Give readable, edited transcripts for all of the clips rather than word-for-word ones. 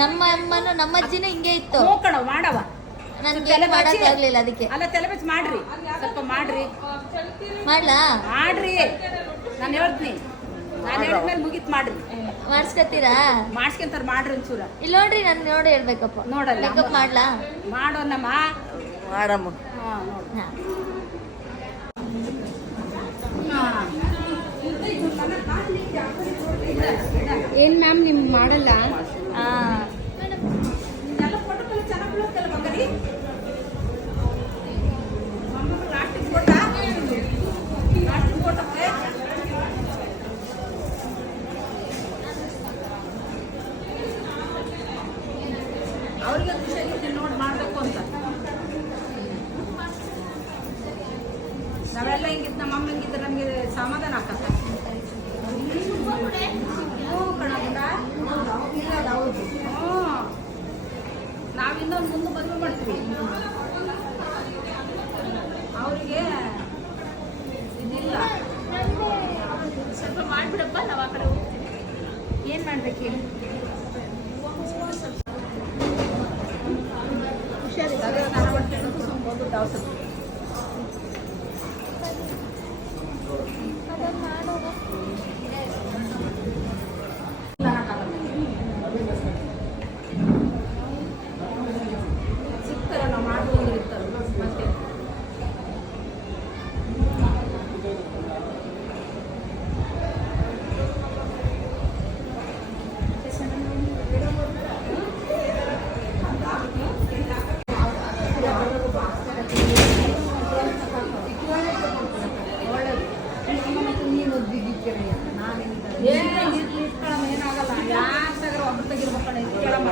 ನಮ್ಮ ಅಮ್ಮನು ನಮ್ಮ ಅಜ್ಜಿನೂ ಹಿಂಗೆ ಇತ್ತು. ಹೋಗೋಣ ಮಾಡವ. ನನಗೆ ಮಾಡಕ್ ಆಗ್ಲಿಲ್ಲ ಅದಕ್ಕೆ. ಅಲ್ಲ ತಲೆ ಬೆಚ್ಚ ಮಾಡ್ರಿ, ಸ್ವಲ್ಪ ಮಾಡ್ರಿ. ಮಾಡ್ಲಾ? ಮಾಡ್ರಿ, ನಾನು ಹೇಳ್ತೀನಿ. ನಾನು ಹೇಳಿದ್ಮೇಲೆ ಮುಗಿತ್ ಮಾಡ್ರಿ. ಮಾಡಿಸ್ಕೊತೀರಾ? ಮಾಡಿಸ್ಕೊಂತಾರ ಮಾಡ್ರಿ ಒಂಚೂರ. ಇಲ್ಲಿ ನೋಡ್ರಿ, ನಾನು ನೋಡಿ ಹೇಳ್ಬೇಕಪ್ಪ. ನೋಡಲ್ಲ ಮೇಕಪ್ ಮಾಡ್ಲಾ? ಮಾಡೋಣಮ್ಮ. ಮಾಡಮ್ಮ. ಏನ್ ಮ್ಯಾಮ್ ನಿಮ್ ಮಾಡಲ್ಲ? ಅವ್ರಿಗೆ ಖುಷಿಯಾಗಿ ನೋಡಿ ಮಾಡ್ಬೇಕು ಅಂತ. ನಾವೆಲ್ಲ ಹಿಂಗಿದ್ ನಮ್ಮ ಅಮ್ಮ ಹಿಂಗಿದ್ರೆ ನಮ್ಗೆ ಸಮಾಧಾನ ಆಕತ್ತ. ನಾವಿನ್ನೊಂದು ಮುಂದೆ ಮದುವೆ ಮಾಡ್ತೀವಿ. ಅವರಿಗೆ ಇದಿಲ್ಲ. ಸ್ವಲ್ಪ ಮಾಡ್ಬಿಡಪ್ಪ, ನಾವು ಆ ಕಡೆ ಹೋಗ್ತೀವಿ. ಏನ್ ಮಾಡ್ಬೇಕು ಹೇಳಿ? ಹುಷಾರಿಲ್ಲ, ಸ್ನಾನ ಮಾಡ್ಕೊಂಡು ಸ್ವಲ್ಪ ಹೋಗ್ಬಿಟ್ಟು ಅವಸರ. ಸಿಗ್ತಾರ ನಾವು ಮಾಡ್ಬೋದು ಇರ್ತಾರೆ ಮತ್ತೆ. ಏನಾಗಲ್ಲ, ಯಾಕಾಗ ಒಬ್ಬರು ತೆಗಿರ್ಬೇಕಣ್ಣ. ಕೇಳಮ್ಮ,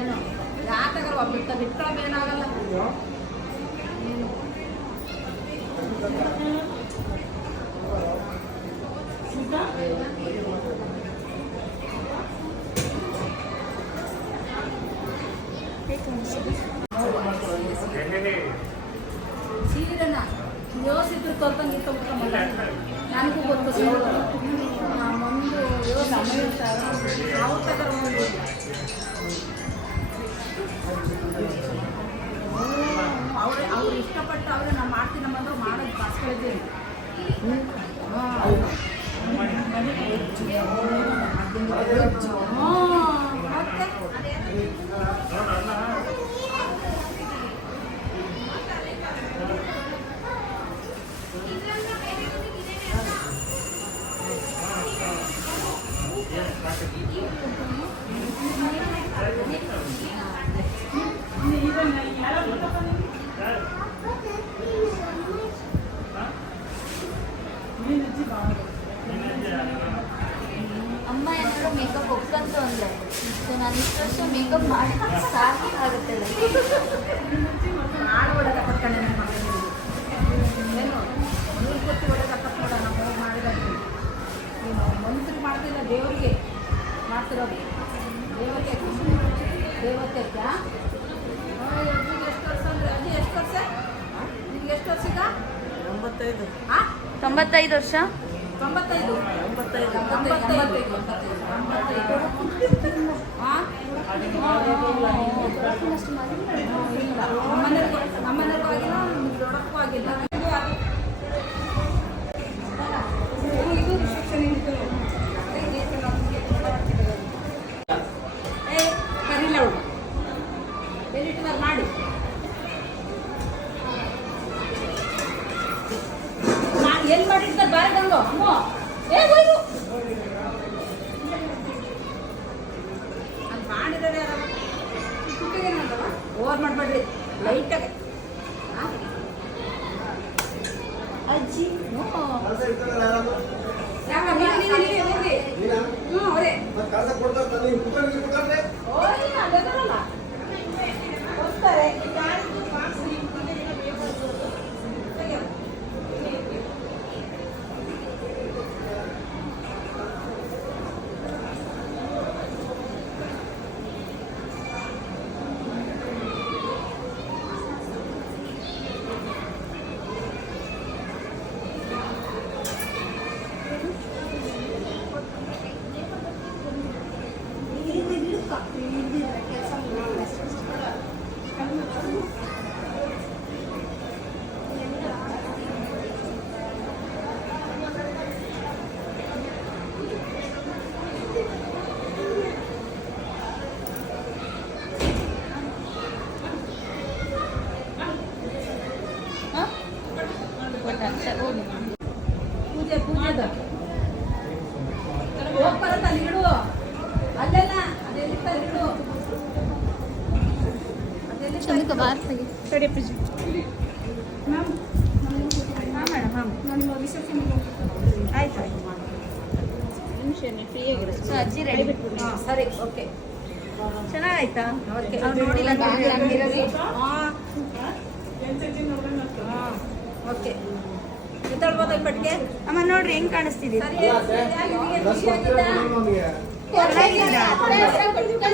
ಏನು ಯಾಕಾಗ ಒಬ್ಬರು ತೆಗಿಟ್ಟಾಗ ಏನಾಗಲ್ಲ. ಸೀರೆನ ಯೋಸಿದ್ರು ತೊಂದಂಗಿತ್ತು ನನಗೂ ಗೊತ್ತು. ಸೀರೆ ಒಂದು ಯೋಸ ಅವ್ರ ತಗರ ಒಂದು ಅವ್ರು ಇಷ್ಟಪಟ್ಟು ಅವ್ರೆ ನಾವು ಮಾಡ್ತೀನಿ ನಮ್ಮಂದ್ರೆ ಮಾಡೋದು ಕಾಸ್ಕೊಳಿದ್ದೀವಿ. ಮತ್ತೆ ಅಮ್ಮ ಏನಾದ್ರು ಮೇಕಪ್ ಒಪ್ಕಂತು ಅಂದ್ರೆ ನಾನು ಇಷ್ಟು ವರ್ಷ ಮೇಕಪ್ ಮಾಡಿ ಸಾಕಾಗುತ್ತೆ. ಮಾಡ್ಬಿಡೋದ ಪಕ್ಕನೆ ನನ್ನ ಮಗನಿಗೆ ಏನು ನೂರು ಕೊಟ್ಟು ಒಳ್ಳೆದಕ್ಕ ನೋಡ ನಾವು ಹೋಗಿ ಮಾಡಿದಕ್ಕೆ. ನೀನು ಮನುಷ್ಯರಿಗೆ ಮಾಡ್ತಿಲ್ಲ, ದೇವರಿಗೆ ಮಾಡ್ತಿರೋದು. ದೇವರಿಗೆ ದೇವತೆ ಅಜ್ಜಿಗೆ ಎಷ್ಟು ವರ್ಷ ಅಂದರೆ? ಅಜ್ಜಿ ಎಷ್ಟು ವರ್ಷ? ನಿಮ್ಗೆ ಎಷ್ಟು ವರ್ಷ ಈಗ? 95. ಹಾಂ 95 ವರ್ಷ. 95 ಹಾಂ. ನಮ್ಮನೆಗೂ ಆಗಿಲ್ಲ, ದೊಡ್ಡಕ್ಕೂ ಆಗಿಲ್ಲ. ಕರೀಲ ಅವಳು ಎಲ್ಲಿಟ್ಟಿದ್ದಾರೆ ಮಾಡಿ. ಎಲ್ಲಿ ಮಾಡಿರ್ತಾರೆ ಬಾರಿ ಬಂದು ಅಮ್ಮ ಹೋಯ್ತು ಅದು ಮಾಡಿದ್ದಾರೆ. ಓವರ್ ಮಾಡಬೇಡ್ರಿ, ಲೈಟಾಗಿ. ಅಜ್ಜಿ ಅವರೇ ಪೂಜೆ ಪೂಜೆದ ಹೋಗಿ ಬರತ್ತ ಅಲ್ಲಿ ಇಡು ಅಲ್ಲೆಲ್ಲ ಅದೆಲ್ಲಿರ್ತಾರೆ ಇಡು ಚಂದಕ್ಕೆ ಬಾರ್ ಸರಿ ಪೂಜೆ ಮ್ಯಾಮ್ ಹಾಂ ಮೇಡಮ್ ಹಾಂ ನಾನು ನಿಮ್ಮ ರಿಸೆಪ್ಷನ್ ಆಯ್ತು ಆಯ್ತು ನಿಮಿಷ ಫ್ರೀ ಆಗಿರೋ ಅಜ್ಜಿ ರೆಡಿ ಹಾಂ ಸರಿ ಓಕೆ ಚೆನ್ನಾಗಾಯ್ತಾ ಓಕೆ ಅವ್ರು ನೋಡಿಲ್ಲ ಹಂಗಿರೋದು ಹಾಂ ಓಕೆ ಎತ್ತಳ್ಬೋದ ಪಟ್ಟಿಗೆ ಅಮ್ಮ ನೋಡ್ರಿ ಹೆಂಗ್ ಕಾಣಿಸ್ತಿದೆ ಸರಿ ನಿಮಗೆ ಖುಷಿ ಆಗಿದ್ದ ಚೆನ್ನಾಗಿದ್ದೀರಾ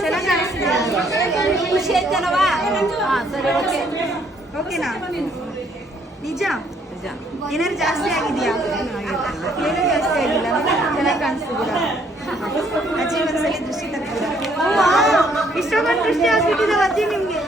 ಚೆನ್ನಾಗಿ ಕಾಣಿಸ್ತಿದೆ ಖುಷಿ ಆಯ್ತೇನವಾ ಹಾಂ ಸರಿ ಓಕೆ ಓಕೆನಾ ನಿಜ ಏನಾದ್ರು ಜಾಸ್ತಿ ಆಗಿದೆಯಾ ಏನೂ ಜಾಸ್ತಿ ಆಗಿಲ್ಲ ಚೆನ್ನಾಗಿ ಕಾಣಿಸ್ತಿದ್ದೀರಾ ಅಜ್ಜಿ ಒಂದ್ಸಲಿ ದೃಷ್ಟಿ ತಗ್ತೀರಾ ಇಷ್ಟೊಂದು ದೃಷ್ಟಿ ಆಗ್ಬಿಟ್ಟಿದೆ ಅಜ್ಜಿ ನಿಮಗೆ